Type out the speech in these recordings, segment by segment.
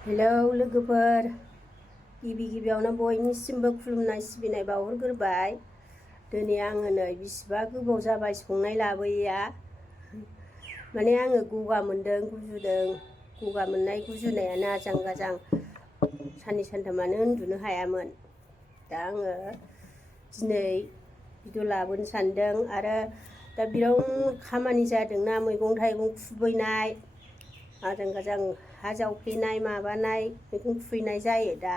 Hello लोगोफोर, गिबियावनो बयनिसिमबो खुलुमनाय सिबिनाय बावहरग्रोबाय। दिनै आङो नै बिसिबा गोबाव जाबाय संनाय लाबोयैया। माने आङो गगा मोन्दों, गुजुदों। गगा मोननाय गुजुनायानो आजां गाजां साननै सानथामानो उन्दुनो हायामोन। दा आङो दिनै भिडिअ लाबोनो सानदों। आरो दा बिराद खामानि जादोंना, मैगं थाइगं खुबैनाय, आजां गाजां हा जावफ्लेनाय माबानाय, मैगं खुबैनाय जायो। दा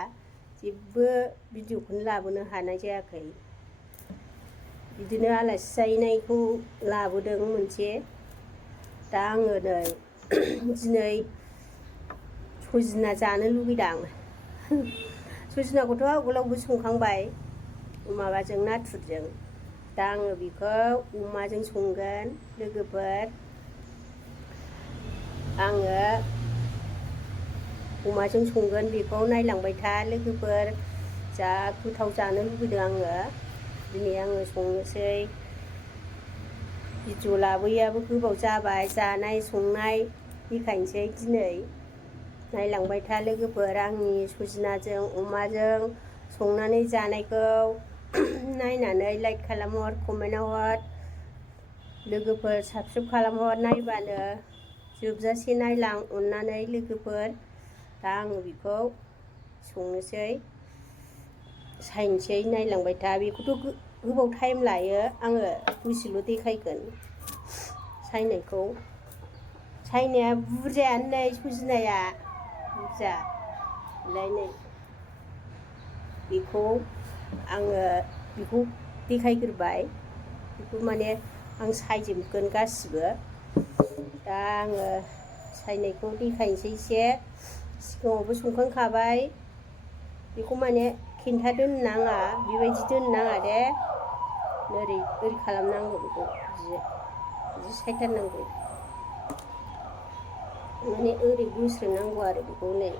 जेबो भिडिअखौनो लाबोनो हानाय जायाखै। बिदिनो आलासि जाहैनायखौ लाबोदों मोनसे। दा आङो नै दिनै सजना जानो लुगैदां। सजनाखौथ' आगोलावबो संखांबाय माबाजों नाथुरजों। दा आङो बेखौ अमाजों संगोन लोगोफोर। आङो अमाजों संगोन, बेखौ नायलांबाय था लोगोफोर। जा गोथाव जानो लुबैदों आङो। दिनै आङो संनोसै। भिडिअ लाबोयैयाबो गोबाव जाबाय, जानाय संनाय देखायनोसै दिनै। नायलांबाय था लोगोफोर, आंनि सजनाजों अमाजों संनानै जानायखौ नायनानै लाइक खालामहर, कमेन्टआव हर लोगोफोर, साबस्क्राइब खालामहर। नायबानो जोबजासे नायलां अननानै लोगोफोर। दा आङो बेखौ संनोसै, सायनोसै, नायलांबाय था। बेखौथ' गोबाव टाइम लायो, आङो दसेल' देखायगोन सायनायखौ। सायनाया बुरजायानो नै सजनाया बुरजा। नै बेखौ आङो बेखौ देखायग्रोबाय। बेखौ माने आं सायजोबगोन गासिबो। दा आङो सायनायखौ देखायनोसै एसे। सिगाङावबो संखांखाबाय। बेखौ माने खेन्था दोननो नाङा, बेबायदि दोननो नाङा दे। ओरै खालामनांगौ, बेखौ बिदि सायथारनांगौ। माने ओरै बोस्रोनांगौ आरो बेखौ नै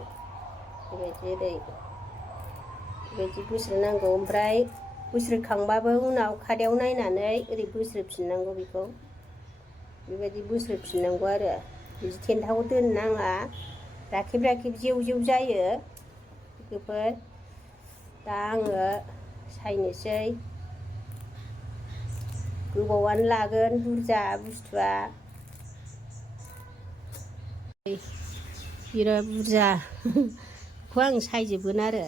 बेबायदि बोस्रोनांगौ। ओमफ्राय बोस्रोखांबाबो उनाव खादायाव नायनानै ओरै बोस्रोफिननांगौ बेखौ। बेबायदि बोस्रोफिननांगौ आरो बिदि थेन्थाखौ दोननो नाङा। राखेब राखेब जेव जेव जायो लोगोफोर। दा आङो सायनोसै। गोबावानो लागोन, बुरजा बुस्थुआ बिराद बुरजा। बेखौ आं सायजोबगोन आरो।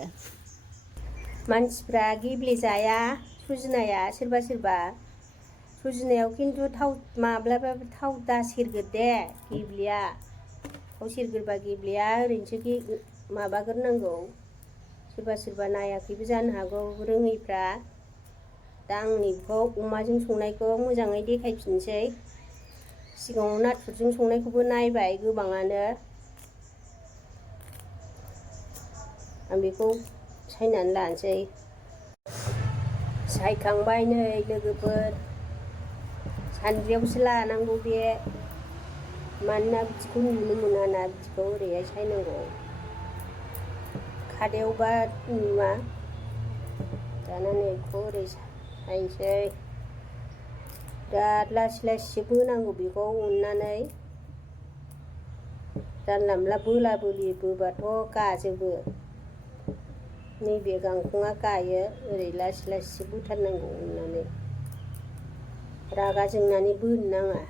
मानसिफ्रा गेब्लेजाया सजनाया, सोरबा सोरबा। सजनायाव खिन्थु थाव माब्लाबाबो थाव दा सेरगोर दे, गेब्लेया। थाव सेरगोरबा गेब्लेया, ओरैनोसो माबाग्रोनांगौ। सोरबा सोरबा नायाखैबो जानो हागौ रोङैफ्रा। दा आं नैबेखौ अमाजों संनायखौ मोजाङै देखायफिनसै। सिगाङाव नाथुरजों संनायखौबो नायबाय गोबाङानो। आं बेखौ सायनानै लानोसै। सायखांबाय नै लोगोफोर। सान्द्रियावसो लानांगौ बे, मानोना बिदिखौ नुनो मोनाना, बिदिखौ ओरैहाय सायनांगौ। खादायावबा नुवा। दाना नै बेखौ ओरै सायनोसै। बिराद लासै लासैसो बोनांगौ बेखौ अननानै। जानला मोनला बोला बोलि बोबाथ' गाजोबो। नैबे गांखंआ गायो, ओरै लासै लासैसो बोथारनांगौ अननानै। रागा जोंनानै बोनो नाङा।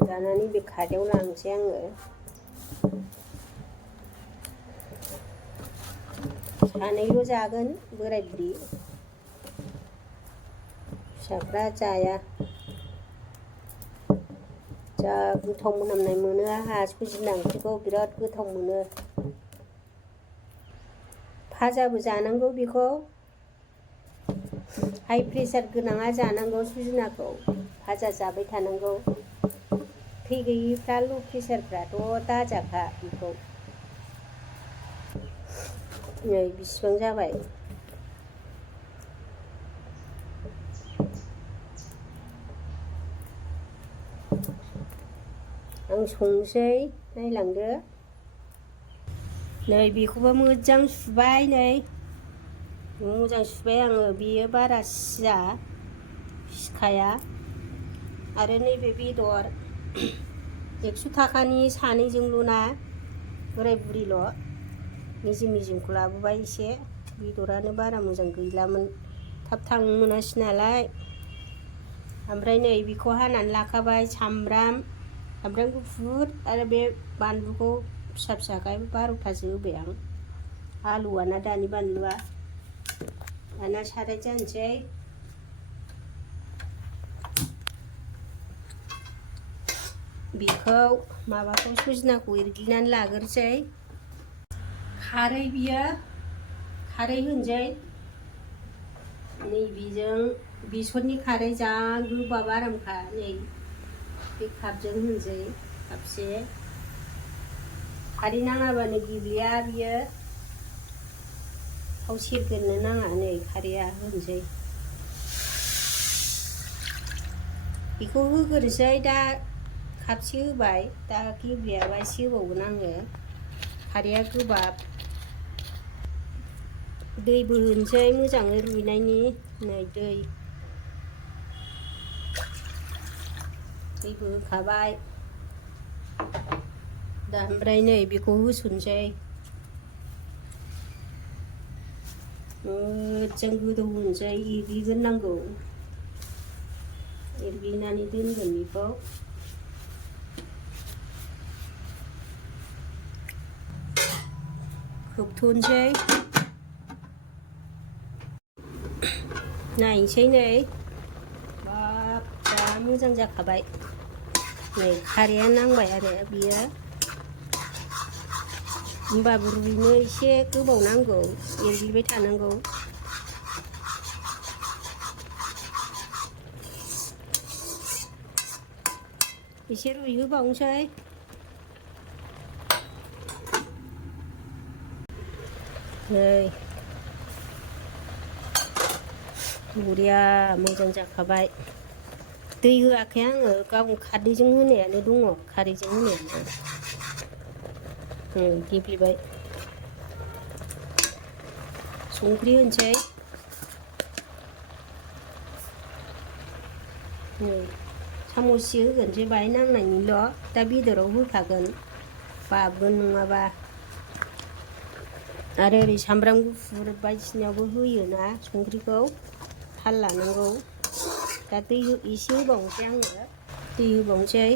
दाना नैबे खादायाव लानोसै आङो। सानैल' जागोन, बोराय बुरि। फिसाफ्रा जाया। जा गोथाव मोनामनाय मोनो आंहा सजना ओंख्रिखौ, बिराद गोथाव मोनो। फाजाबो जानांगौ बेखौ। हाइ प्रेसार गोनाङा जानांगौ सजनाखौ, फाजा जाबाय थानांगौ। थै गैयिफ्रा, ल' प्रेसारफ्राथ' दाजाखा बेखौ। नै बिसिबां जाबाय। आं संनोसै, नायलांदो। नै बेखौबो मोजां सुबाय, नै मोजां सुबाय आङो। बेयो बारा सिखाया। आरो नैबे बेदर, 100 थाखानि सानैजोंल' ना बोराय बुरिल' मिजिमखौ लाबोबाय एसे बेदरानो बारा मोजां गैलामोन थाब थांनो मोनासै नालाय ओमफ्राय नै बेखौ हानानै लाखाबाय सामब्राम गुफुर आरो बे बानलुखौ फिसा फिसाखाय 12थासो होबाय आं आलुआना दानि बानलुआ दाना साराय जानोसै बेखौ माबाखौ सजनाखौ एरग्लिनानै लाग्रोसै खारै बियो खारै होनोसै नैबेजों बेसरनि खारै जा गोबाब आरामखा नै बे कापजों होनोसै कापसे खारै नाङाबानो गेब्लेया बियो थाव सेरग्रोनो नाङा नै खारैया होनोसै बेखौ होग्रोसै दा कापसे होबाय दा गेब्लेयाबा एसे होबावगोन आङो खारैया गोबाब दैबो होनोसै मोजाङै रुइनायनि नै दैबो होखाबाय दा ओमफ्राय नै बेखौ होसनसै मोजां गोदौ होनोसै एरग्लिग्रोनांगौ एरग्लिनानै दोनगोन बेखौ खोबथ'नोसै नायनोसै नै बाब जा मोजां जाखाबाय नै खारैया नांबाय आरो बियो होमबाबो रुइनो एसे गोबाव नांगौ एरग्लिबाय थानांगौ एसे रुइहोबावनोसै नै बरिया मोजां जाखाबाय दै होआखै आङो गावनो खारदैजों होनायानो दङ खारैजों होनायानो गेब्लेबाय संख्रि होनोसै नै सामससे होगोनसै बाहाय नांनायनिल' दा बेदराव होखागोन बाबगोन नङाबा आरो ओरै सामब्राम गुफुर बायदिसिनायावबो होयोना संख्रिखौ थाल लानांगौ दा दै एसे होबावनोसै आङो दै होबावनोसै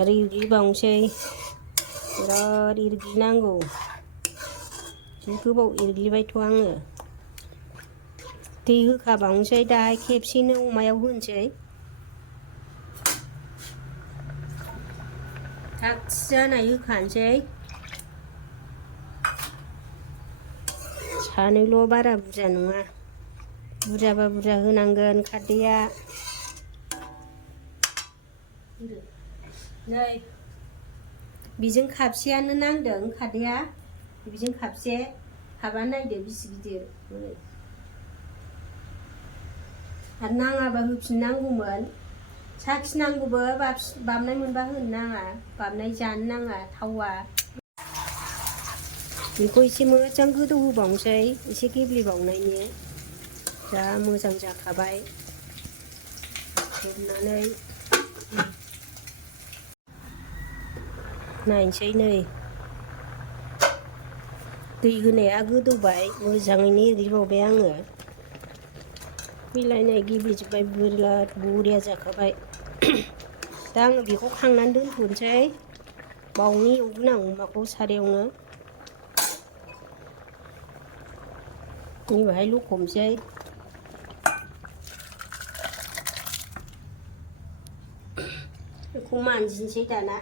आरो एरग्लिबावनोसै बिराद एरग्लिनांगौ जि गोबाव एरग्लिबायथ' आङो दै होखाबावनोसै दा खेबसेनो अमायाव होनोसै थागथि जानाय होखानोसै सानैल' बारा बुरजा नङा बुरजाबा बुरजा होनांगोन खारदैया नै बेजों कापसेयानो नांदों खारदैया बेजों कापसे कापा नायदो बेसे गिदिर आरो नाङाबा होफिननांगौमोन साखिनांगौबो बाबनाय मोनबा होनो नाङा बाबनाय जानो नाङा थावा बेखौ एसे मोजां गोदौ होबावनोसै एसे गेब्लेबावनायनि जा मोजां जाखाबाय खोबनानै नायनोसै नै दै होनाया गोदौबाय मोजाङैनो एरग्लिबावबाय आङो मिलायनाय गेब्लेजोब्बाय बिराद बरिया जाखाबाय दा आङो बेखौ खांनानै दोनथ'नोसै बावनो एवगोन आं अमाखौ सारायावनो नैबाहाय लखबनोसै बेखौ मानजिनोसै दाना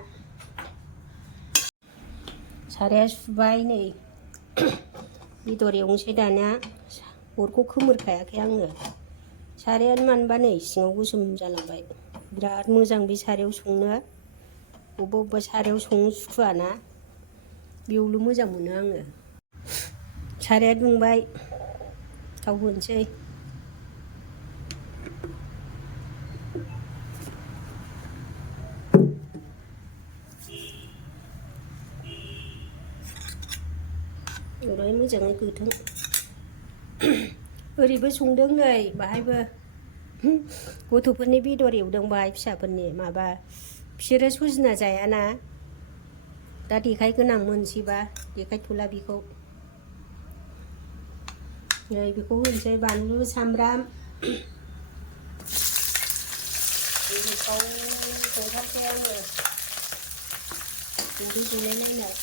साराया सुबाय नै बेदर एवनोसै दाना अरखौ खोमोरखायाखै आङो सारायानो मानोबा नै सिङाव गोसोम जालांबाय बिराद मोजां बे सारायाव संनो अबेबा सारायाव संनो सुखुवाना बेयावल' मोजां मोनो आङो साराया दुंबाय थाव होनोसै ओमफ्राय मोजाङै गोथों ओरैबो संदों नै बाहायबो गथ'फोरनि बेदर एवदों बाहाय फिसाफोरनि माबा बिसोरो सजना जायाना दा देखायगोन आं मोनसैबा देखायथ'ला बेखौ नै बेखौ होनोसै बानलु सामब्राम गोथाव संथारसै आङो उदै गलायलायनाय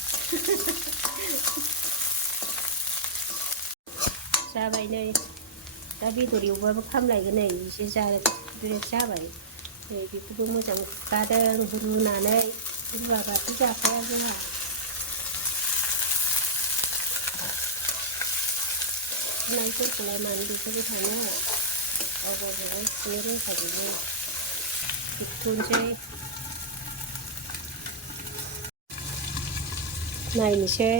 जाबाय नै दा बेदर एवबाबो खामलायगोन नै एसे बिराद जाबाय नै बेखौबो मोजां खुखादों रुनानै रुवाबाथ' जाखाया जोंहा खुनायफोरखौलाय मानो बेखौबो थाङो गाव गावबागाव खुनो रोंखाजोबो खुथुनोसै नायनोसै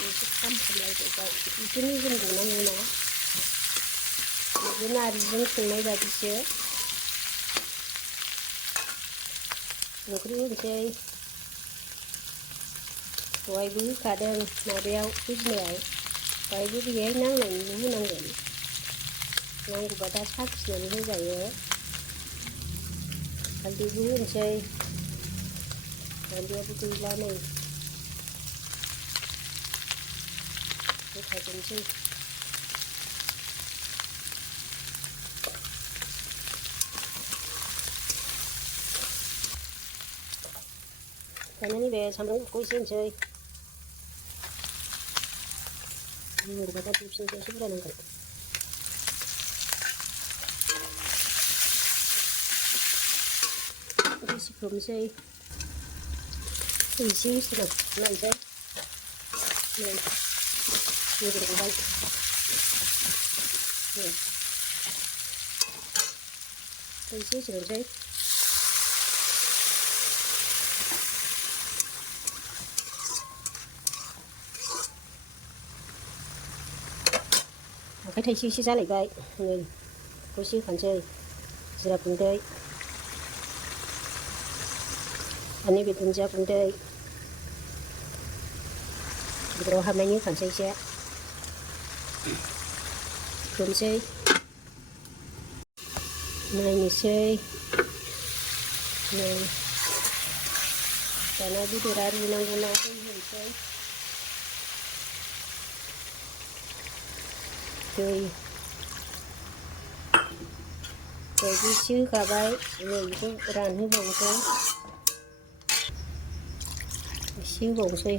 एसे खामफ्रामलायबाय एसे मेजेम गनांगौना बिदि नारजिजों संनाय बायदिसो संख्रि होनोसै दहायबो होखादों माबायाव सजनायाव दहायबो बेहाय नांनायनिबो होनांगोन नांगौबा दा साखिनानै होजायो हालदैबो होनोसै हालदैयाबो गैला नै होखाजोबनोसै दाना नैबे सामब्राम गुफुरखौ एसे होनोसै होनोबा दा देफिनसै एसे बुरजा नांगोन सिख्रबनोसै एसे होसिगोन नायनोसै नै बेदर गबाय एसे होसिगोनसै आखाइ थाइसे एसे जालायबाय नै बेखौ एसे होखानोसै जिरा गुन्दै आरो नैबे दुन्दिया गुन्दै बेदराव हाबनायनि होखानोसै एसे खोबनोसै नायनोसै नै दाना बेदरा रुनांगौना दै होनोसै दै एसे होखाबाय नै बेखौ रानहोबावनोसै एसे होबावनोसै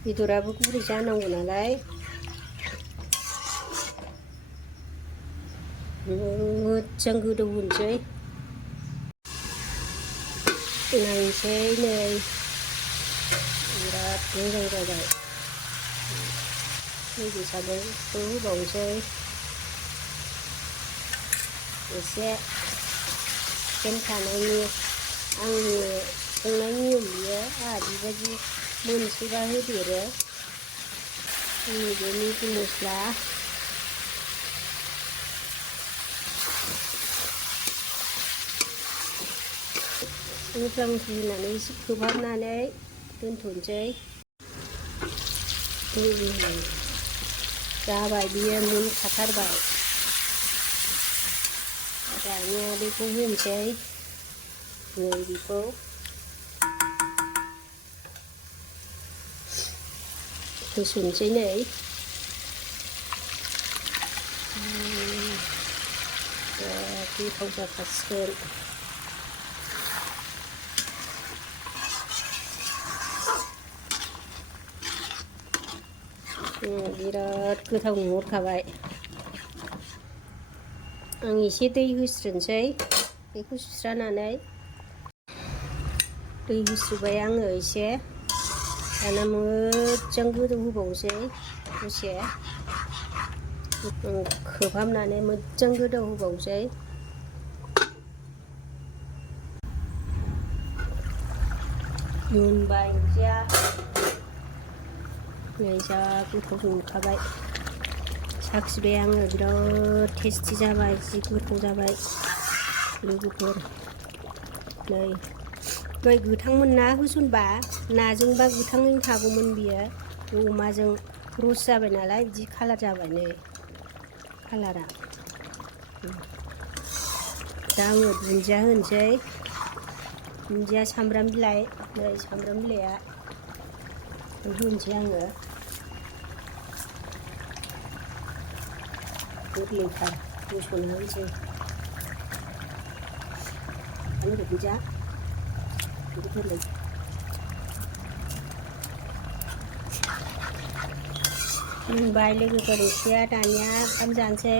बेदराबो गुरै जानांगौ नालाय मोजां गोदौ होनोसै नायनोसै नै बिराद मोजां जाबाय नैबे सामब्रामखौ होबावनोसै एसे सेन थानायनि आंनि संनायनि नियम बियो आंहा बेबायदि मोनसैबा होदेरो नैबे मिट मस्ला मस्ला मस्लि होनानै एसे खोबहाबनानै दोनथ'नोसै जाबाय बियो मोनखाथारबाय दानिया बेखौ होनोसै नै बेखौ होसनसै नै गोथाव जाखासिगोन बिराद गोथाव नुहरखाबाय आं एसे दै होस्रोनोसै बेखौ सुस्रानानै दै होस्रोबाय आङो एसे दाना मोजां गोदौ होबावनोसै दसे खोबहाबनानै मोजां गोदौ होबावनोसै मोनबाय ओंख्रिया नै जा गोथाव संखाबाय साखिबाय आङो बिराद टेस्टि जाबाय जि गोथाव जाबाय लोगोफोर नै दहाय गोथांमोन ना होसनबा नाजोंबा गोथाङैनो थागौमोन बियो अमाजों रस जाबाय नालाय बिदि कालार जाबाय नै कालारा। दा आङो दुन्दिया होनोसै, दुन्दिया सामब्राम बिलाइ, नै सामब्राम बिलाइया होनोसै आङो गोरलैथार होसनना होनोसै दुन्दिया गोरलै। मोनबाय लोगोफोर ओंख्रिया, दानिया ओंखाम जानोसै।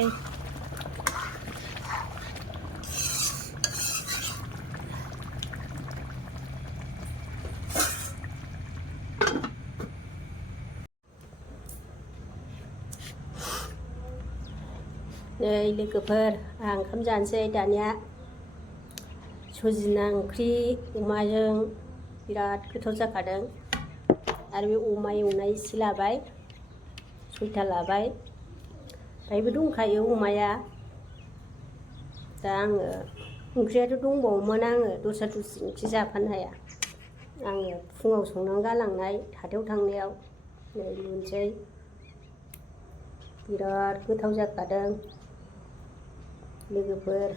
नै लोगोफोर आं ओंखाम जानोसै दानिया। सजना ओंख्रि अमाजों बिराद गोथाव जाखादों। आरो बे अमा एवनाय एसे लाबाय, 6था लाबाय, बाहायबो दंखायो अमाया। दा आङो ओंख्रियाथ' दंबावोमोन, आङो दस्रा दस्रि ओंख्रि जाफानो हाया। आङो फुङाव संनानै गालांनाय हाथायाव थांनायाव नै लुनोसै। बिराद गोथाव जाखादों लोगोफोर।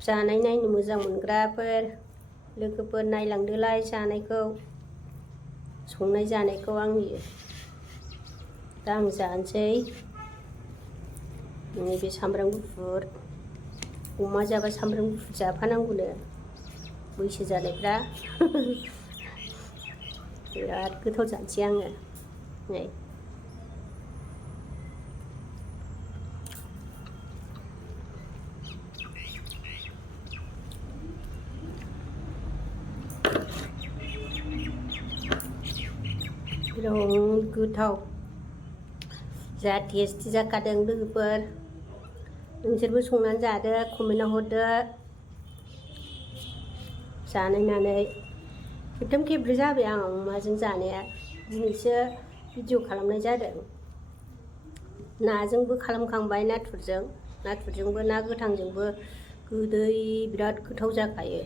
जानाय नायनो मोजां मोनग्राफोर लोगोफोर नायलांदोलाय जानायखौ, संनाय जानायखौ आंनि। दा आं जानोसै। नैबे सामब्राम गुफुर, अमा जाबा सामब्राम गुफुर जाफानांगौनो बैसो जानायफ्रा। बिराद गोथाव जानोसै आङो नै। बिराद गोथाव, जा टेस्टि जाखादों लोगोफोर। नोंसोरबो संनानै जादो, कमेन्टआव हरदो। जानायनानै खेबथाम खेबब्रै जाबाय आं अमाजों जानाया, दिनैसो भिडिअ खालामनाय जादों। नाजोंबो खालामखांबाय, नाथुरजोंबो ना गोथांजोंबो गोदै बिराद गोथाव जाखायो।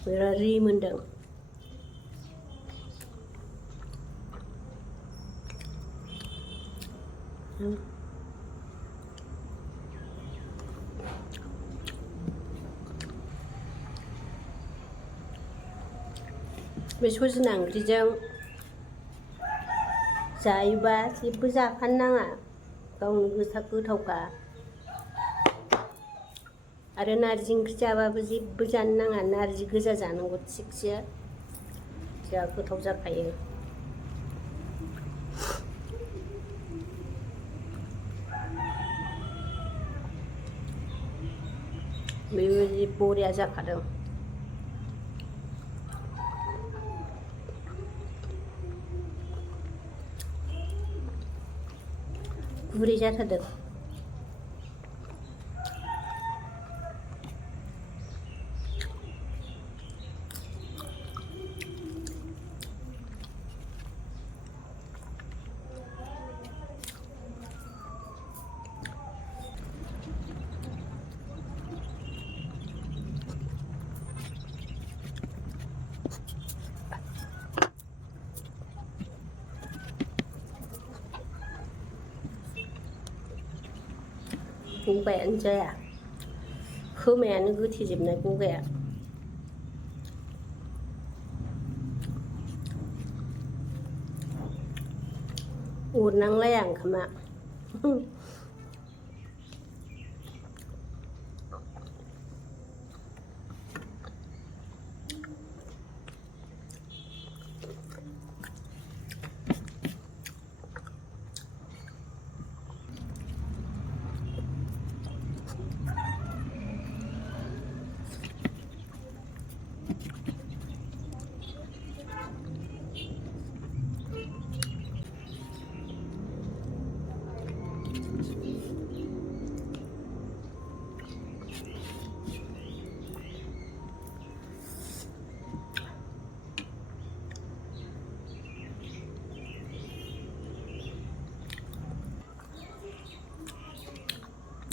बिराद रिमोनदों। बे सजना ओंख्रिजों जायोबा जेबो जाफानो नाङा, गावनो गोथावखा। आरो नारजि ओंख्रि जाबाबो जेबो जानो नाङा, नारजि गोजा जानांगौ थिगसे, जा गोथाव जाखायो। बेबायदि बरिया जाखादों। गुरै जाथारदों। गगायानो जाया, खोमायानो गोथेजोबनाय गगाया। अरनांलाया ओंखामा।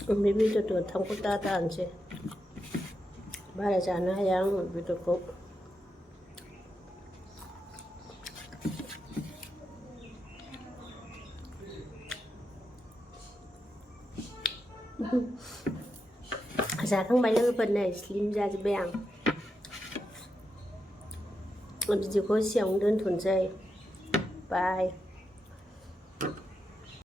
बे बेदर गोथांखौ दानसै बारा जानो हाया आङो बेदरखौ जाखांबाय लोगोफोर नै स्लिम जाजोब्बाय आं भिडिअखौ एसेयावनो दोनथ'नोसै बाय